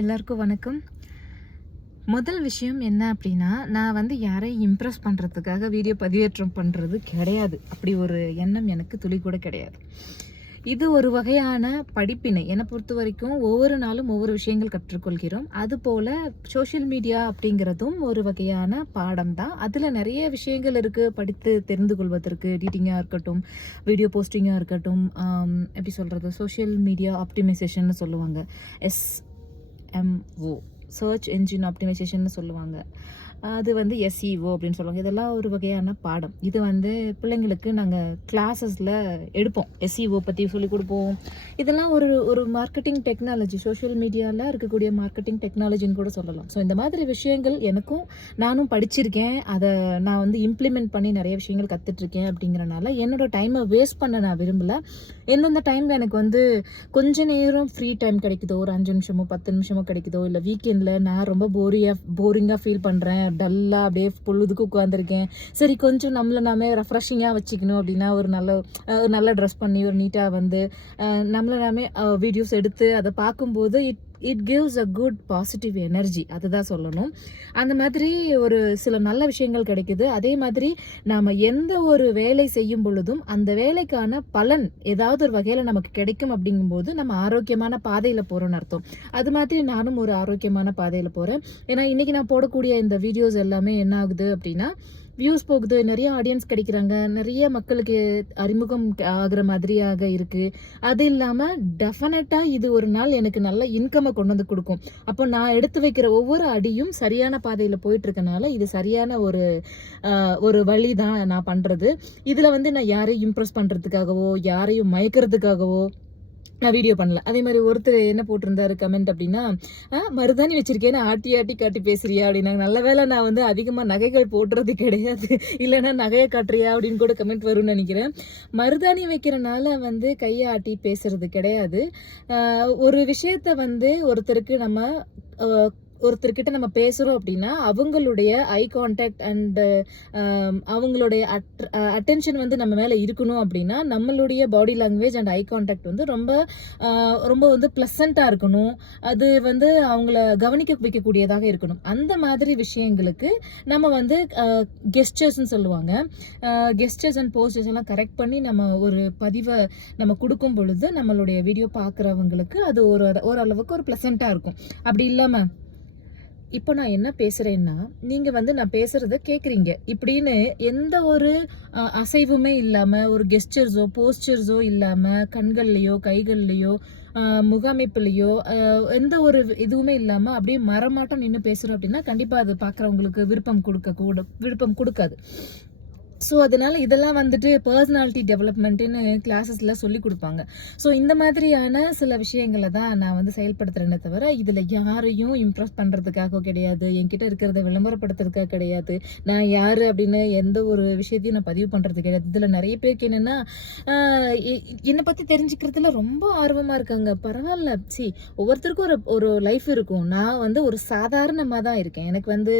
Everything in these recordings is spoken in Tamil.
எல்லாருக்கும் வணக்கம். முதல் விஷயம் என்ன அப்படின்னா நான் வந்து யாரையும் இம்ப்ரெஸ் பண்ணுறதுக்காக வீடியோ பதிவேற்றம் பண்ணுறது கிடையாது. அப்படி ஒரு எண்ணம் எனக்கு துளி கூட கிடையாது. இது ஒரு வகையான படிப்பினை. என்னை பொறுத்த வரைக்கும் ஒவ்வொரு நாளும் ஒவ்வொரு விஷயங்கள் கற்றுக்கொள்கிறோம். அதுபோல் சோஷியல் மீடியா அப்படிங்கிறதும் ஒரு வகையான பாடம் தான். அதில் நிறைய விஷயங்கள் இருக்குது படித்து தெரிந்து கொள்வதற்கு எடிட்டிங்காக இருக்கட்டும் வீடியோ போஸ்டிங்காக இருக்கட்டும் எப்படி சொல்கிறது சோஷியல் மீடியா ஆப்டிமைசேஷன் சொல்லுவாங்க. S M O search engine optimisation சொல்லுவாங்க. அது வந்து எஸ்இஓ அப்படின்னு சொல்லுவாங்க. இதெல்லாம் ஒரு வகையான பாடம். இது வந்து பிள்ளைங்களுக்கு நாங்கள் கிளாஸஸில் எடுப்போம். எஸ்இஓ பற்றி சொல்லிக் கொடுப்போம். இதெல்லாம் ஒரு ஒரு மார்க்கெட்டிங் டெக்னாலஜி சோஷியல் மீடியாவில் இருக்கக்கூடிய மார்க்கெட்டிங் டெக்னாலஜின்னு கூட சொல்லலாம். ஸோ இந்த மாதிரி விஷயங்கள் எனக்கும் நானும் படிச்சிருக்கேன். அதை நான் வந்து இம்ப்ளிமெண்ட் பண்ணி நிறைய விஷயங்கள் கற்றுட்ருக்கேன் அப்படிங்கிறனால என்னோட டைமை வேஸ்ட் பண்ண நான் விரும்பலை. எந்தெந்த டைமில் எனக்கு வந்து கொஞ்ச நேரம் ஃப்ரீ டைம் கிடைக்குதோ ஒரு அஞ்சு நிமிஷமோ பத்து நிமிஷமோ கிடைக்குதோ இல்லை வீக்கெண்டில் நான் ரொம்ப போரியாக போரிங்காக ஃபீல் பண்ணுறேன் டல்லாக அப்படியே பொழுதுக்கு உட்காந்துருக்கேன் சரி கொஞ்சம் நம்மளை நாமே ரெஃப்ரெஷிங்காக வச்சுக்கணும் அப்படின்னா ஒரு நல்ல ஒரு நல்ல ட்ரெஸ் பண்ணி ஒரு நீட்டாக வந்து நம்மளை நாமே வீடியோஸ் எடுத்து அதை பார்க்கும்போது it it gives a good positive energy அதுதான் சொல்லணும். அந்த மாதிரி ஒரு சில நல்ல விஷயங்கள் கிடைக்குது. அதே மாதிரி நாம் எந்த ஒரு வேலை செய்யும் பொழுதும் அந்த வேலைக்கான பலன் ஏதாவது ஒரு வகையில் நமக்கு கிடைக்கும் அப்படிங்கும்போது நம்ம ஆரோக்கியமான பாதையில் போகிறோம்னு அர்த்தம். அது மாதிரி நானும் ஒரு ஆரோக்கியமான பாதையில் போகிறேன் ஏன்னா இன்றைக்கி நான் போடக்கூடிய இந்த வீடியோஸ் எல்லாமே என்ன ஆகுது அப்படின்னா வியூஸ் போகுது. நிறைய ஆடியன்ஸ் கிடைக்கிறாங்க. நிறைய மக்களுக்கு அறிமுகம் ஆகிற மாதிரியாக இருக்குது அது இல்லாமல் டெஃபினட்டாக இது ஒரு நாள் எனக்கு நல்ல இன்கம்மை கொண்டு வந்து கொடுக்கும். அப்போ நான் எடுத்து வைக்கிற ஒவ்வொரு அடியும் சரியான பாதையில் போயிட்டுருக்கனால இது சரியான ஒரு ஒரு வழி தான் நான் பண்ணுறது இதில் வந்து நான் யாரையும் இம்ப்ரெஸ் பண்ணுறதுக்காகவோ யாரையும் மயக்கிறதுக்காகவோ நான் வீடியோ பண்ணல. அதே மாதிரி ஒருத்தர் என்ன போட்டிருந்தாரு கமெண்ட் அப்படின்னா மருதாணி வச்சிருக்கேன்னு ஆட்டி ஆட்டி காட்டி பேசுறியா? அப்படின்னாங்க நல்ல வேளை நான் வந்து அதிகமாக நகைகள் போடுறது கிடையாது. இல்லைன்னா நகையை காட்டுறியா அப்படின்னு கூட கமெண்ட் வரும்னு நினைக்கிறேன். மருதாணி வைக்கிறனால வந்து கையை ஆட்டி பேசுறது கிடையாது. ஒரு விஷயத்த வந்து ஒருத்தருக்கு நம்ம ஒருத்தர்கிட்ட நம்ம பேசுகிறோம் அப்படின்னா அவங்களுடைய ஐ கான்டாக்ட் அண்டு அவங்களுடைய அட் அட்டென்ஷன் வந்து நம்ம மேலே இருக்கணும் அப்படின்னா நம்மளுடைய body language and eye contact வந்து ரொம்ப ரொம்ப வந்து ப்ளசண்ட்டாக இருக்கணும். அது வந்து அவங்கள கவனிக்க வைக்கக்கூடியதாக இருக்கணும். அந்த மாதிரி விஷயங்களுக்கு நம்ம வந்து கெஸ்டர்ஸ்ன்னு சொல்லுவாங்க. கெஸ்டர்ஸ் அண்ட் போஸ்டர்ஸ் எல்லாம் கரெக்ட் பண்ணி நம்ம ஒரு பதிவை நம்ம கொடுக்கும் பொழுது நம்மளுடைய வீடியோ பார்க்குறவங்களுக்கு அது ஒரு ஓரளவுக்கு ஒரு ப்ளசண்ட்டாக இருக்கும். அப்படி இல்லாமல் இப்போ நான் என்ன பேசுகிறேன்னா நீங்கள் வந்து நான் பேசுகிறத கேட்குறீங்க இப்படின்னு எந்த ஒரு அசைவுமே இல்லாமல் ஒரு கெஸ்டர்ஸோ போஸ்டர்ஸோ இல்லாமல் கண்கள்லையோ கைகள்லையோ முகாமைப்புலையோ எந்த ஒரு இதுவுமே இல்லாமல் அப்படியே மரமாட்டம் நின்று பேசுகிறோம் அப்படின்னா கண்டிப்பாக அது பார்க்குறவங்களுக்கு விருப்பம் கொடுக்க கூட விருப்பம் கொடுக்காது. ஸோ அதனால இதெல்லாம் வந்துட்டு பர்சனாலிட்டி டெவலப்மெண்ட்டுன்னு கிளாஸஸில் சொல்லி கொடுப்பாங்க. ஸோ இந்த மாதிரியான சில விஷயங்களை தான் நான் வந்து செயல்படுத்துறேனே தவிர இதில் யாரையும் இம்ப்ரெஸ் பண்ணுறதுக்காக கிடையாது. என்கிட்ட இருக்கிறத விளம்பரப்படுத்துறதுக்காக கிடையாது. நான் யார் அப்படின்னு எந்த ஒரு விஷயத்தையும் நான் பதிவு பண்ணுறது கிடையாது. இதில் நிறைய பேருக்கு என்னென்னா என்னை பற்றி தெரிஞ்சுக்கிறதுல ரொம்ப ஆர்வமாக இருக்காங்க. பரவாயில்ல. சி ஒவ்வொருத்தருக்கும் ஒரு ஒரு லைஃப் இருக்கும். நான் வந்து ஒரு சாதாரணமாக தான் இருக்கேன். எனக்கு வந்து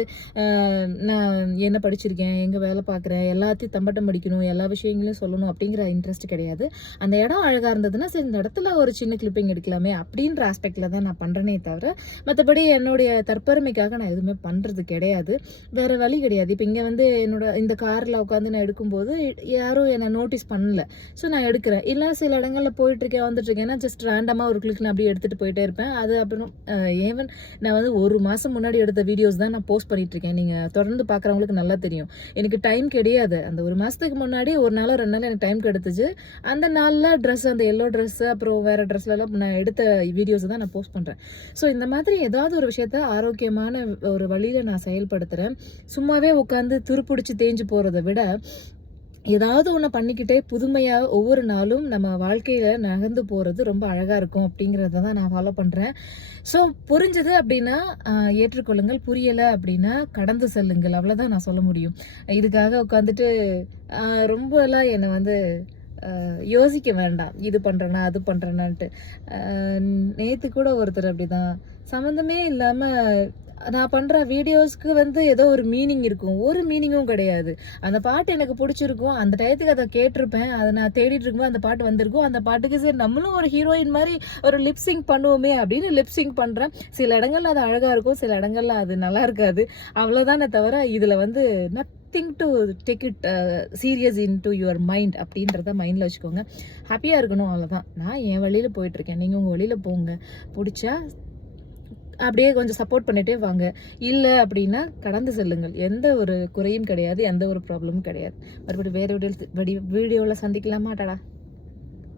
நான் என்ன படிச்சிருக்கேன் எங்கே வேலை பார்க்குறேன் எல்லாம் எல்லாத்தையும் தம்பட்டம் அடிக்கணும் எல்லா விஷயங்களையும் சொல்லணும் அப்படிங்கிற இன்ட்ரெஸ்ட் கிடையாது. அந்த இடம் அழகாக இருந்ததுன்னா சரி இந்த இடத்துல ஒரு சின்ன கிளிப்பிங் எடுக்கலாமே அப்படின்ற ஆஸ்பெக்டில் தான் நான் பண்ணுறேனே தவிர மற்றபடி என்னுடைய தற்பெருமைக்காக நான் எதுவுமே பண்ணுறது கிடையாது. வேறு வழி கிடையாது. இப்போ இங்கே வந்து என்னோட இந்த காரில் உட்காந்து நான் எடுக்கும்போது யாரும் என்னை நோட்டீஸ் பண்ணல. ஸோ நான் எடுக்கிறேன். இல்லை சில இடங்களில் போயிட்டுருக்கேன் வந்துட்டுருக்கேன்னா ஜஸ்ட் ரேண்டமாக ஒரு கிளிக் நான் அப்படியே எடுத்துகிட்டு போயிட்டே இருப்பேன். அது அப்புறம் ஏவன் நான் வந்து ஒரு மாதம் முன்னாடி எடுத்த வீடியோஸ் தான் நான் போஸ்ட் பண்ணிகிட்ருக்கேன் நீங்கள் தொடர்ந்து பார்க்குறவங்களுக்கு நல்லா தெரியும். எனக்கு டைம் கிடையாது. அந்த ஒரு மாதத்துக்கு முன்னாடி ஒரு நாள் ரெண்டு நாள் எனக்கு டைம் கிடைச்சிச்சு அந்த நாளில் ட்ரெஸ் அந்த எல்லோ ட்ரெஸ்ஸு அப்புறம் வேறு ட்ரெஸ்லலாம் நான் எடுத்த வீடியோஸ் தான் நான் போஸ்ட் பண்ணுறேன் ஸோ இந்த மாதிரி ஏதாவது ஒரு விஷயத்த ஆரோக்கியமான ஒரு வழியில் நான் செயல்படுத்துகிறேன் சும்மாவே உட்காந்து துருப்பிடிச்சு தேஞ்சு போகிறத விட ஏதாவது ஒன்று பண்ணிக்கிட்டே புதுமையாக ஒவ்வொரு நாளும் நம்ம வாழ்க்கையில் நகர்ந்து போகிறது ரொம்ப அழகாக இருக்கும் அப்படிங்கிறத தான் நான் ஃபாலோ பண்ணுறேன் ஸோ புரிஞ்சது அப்படின்னா ஏற்றுக்கொள்ளுங்கள். புரியலை அப்படின்னா கடந்து செல்லுங்கள். அவ்வளோதான் நான் சொல்ல முடியும். இதுக்காக உட்காந்துட்டு ரொம்பலாம் என்னை வந்து யோசிக்க வேண்டாம். இது பண்ணுறேனா அது பண்ணுறேனான்ட்டு நேற்று கூட ஒருத்தர் அப்படி தான் சம்மந்தமே இல்லாமல் நான் பண்ணுற வீடியோஸ்க்கு வந்து ஏதோ ஒரு மீனிங் இருக்கும். ஒரு மீனிங்கும் கிடையாது. அந்த பாட்டு எனக்கு பிடிச்சிருக்கும். அந்த டயத்துக்கு அதை கேட்டிருப்பேன். அதை நான் தேடிட்டு இருக்கும்போது அந்த பாட்டு வந்திருக்கும். அந்த பாட்டுக்கு சரி நம்மளும் ஒரு ஹீரோயின் மாதிரி ஒரு லிப்சிங் பண்ணுவோமே அப்படின்னு லிப்சிங் பண்ணுறேன் சில இடங்கள்ல அது அழகாக இருக்கும். சில இடங்கள்ல அது நல்லா இருக்காது. அவ்வளோதானே தவிர இதில் வந்து nothing to take it serious into your mind அப்படின்றத மைண்டில் வச்சுக்கோங்க. ஹாப்பியாக இருக்கணும் அவ்வளோதான் நான் என் வழியில் போயிட்டுருக்கேன் நீங்கள் உங்கள் வழியில் போங்க. பிடிச்சா அப்படியே கொஞ்சம் சப்போர்ட் பண்ணிட்டே வாங்க. இல்லை அப்படின்னா கடந்து செல்லுங்கள். எந்த ஒரு குறையும் கிடையாது எந்த ஒரு ப்ராப்ளமும் கிடையாது. மறுபடியும் வேறு வீடியோ வீடியோவில் சந்திக்கலாமா டாடா